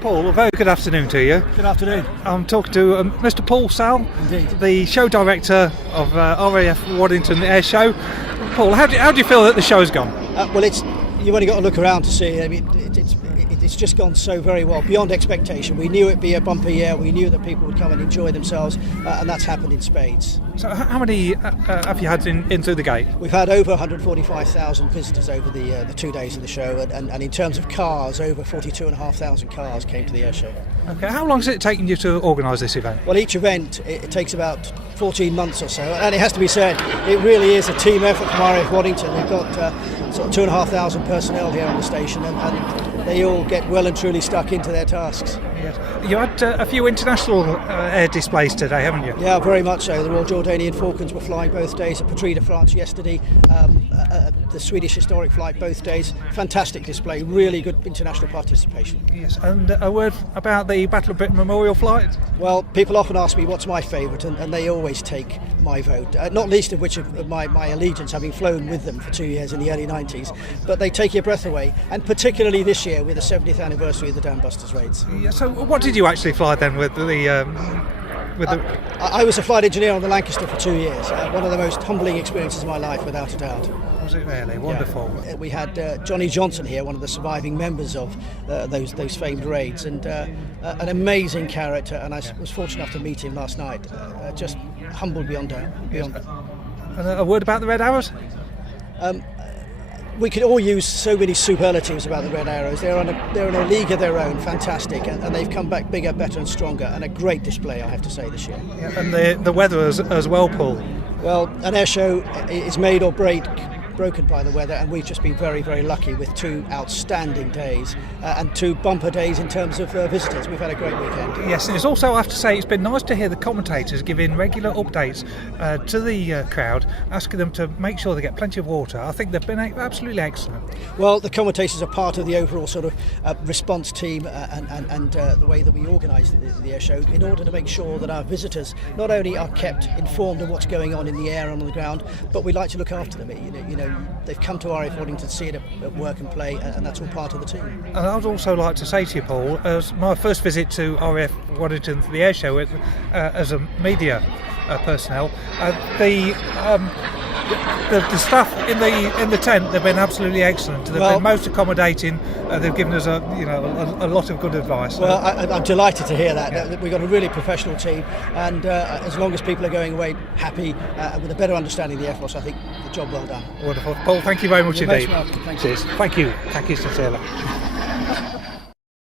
Paul, a very good afternoon to you. Good afternoon. I'm talking to Mr. Paul Sall, Indeed. the show director of RAF Waddington Air Show. Paul, how do you feel that the show's gone? Well, you've only got to look around to see. I mean, it's just gone so very well, beyond expectation. We knew it'd be a bumper year. We knew that people would come and enjoy themselves, and that's happened in spades. So, how many have you had in through the gate? We've had over 145,000 visitors over the 2 days of the show, and in terms of cars, over 42,500 cars came to the air show. Okay, how long has it taken you to organise this event? Well, each event it takes about 14 months or so, and it has to be said, it really is a team effort from RAF Waddington. We've got sort of 2,500 personnel here on the station, and they all get well and truly stuck into their tasks. Yes. You had a few international air displays today, haven't you? Yeah, very much so. The Royal Jordanian Falcons were flying both days at Patrida, France yesterday. The Swedish historic flight both days. Fantastic display, really good international participation. Yes, and a word about the Battle of Britain Memorial flight? Well, people often ask me what's my favourite, and they always take my vote, not least of which of my allegiance, having flown with them for 2 years in the early 90s. But they take your breath away, and particularly this year with the 70th anniversary of the Dam Busters raids. Yeah, so what did you actually fly then with the... I was a flight engineer on the Lancaster for 2 years. One of the most humbling experiences of my life, without a doubt. Was it really? Wonderful. Yeah. We had Johnny Johnson here, one of the surviving members of those famed raids, and an amazing character, and I was fortunate enough to meet him last night. Just humble beyond doubt. And a word about the Red Arrows? We could all use so many superlatives about the Red Arrows. They're in a league of their own, fantastic, and they've come back bigger, better and stronger, and a great display, I have to say, this year. Yeah, and the weather as well, Paul. Well, an air show is made or broken by the weather, and we've just been very, very lucky with 2 outstanding days and 2 bumper days in terms of visitors. We've had a great weekend. Yes, and it's also, I have to say, it's been nice to hear the commentators giving regular updates to the crowd, asking them to make sure they get plenty of water. I think they've been absolutely excellent. Well, the commentators are part of the overall sort of response team and the way that we organise the air show, in order to make sure that our visitors not only are kept informed of what's going on in the air and on the ground, but we like to look after them. You know, they've come to RAF Waddington to see it at work and play, and that's all part of the team. And I'd also like to say to you, Paul, as my first visit to RAF Waddington for the air show as a media personnel, the staff in the tent, they've been absolutely excellent. They've been most accommodating. They've given us a lot of good advice. Well, I'm delighted to hear that. Yeah. We've got a really professional team, and as long as people are going away happy with a better understanding of the Air Force, I think the job well done. Wonderful. Paul, thank you very much indeed. Most welcome. Thank you. Cheers. Thank you sincerely.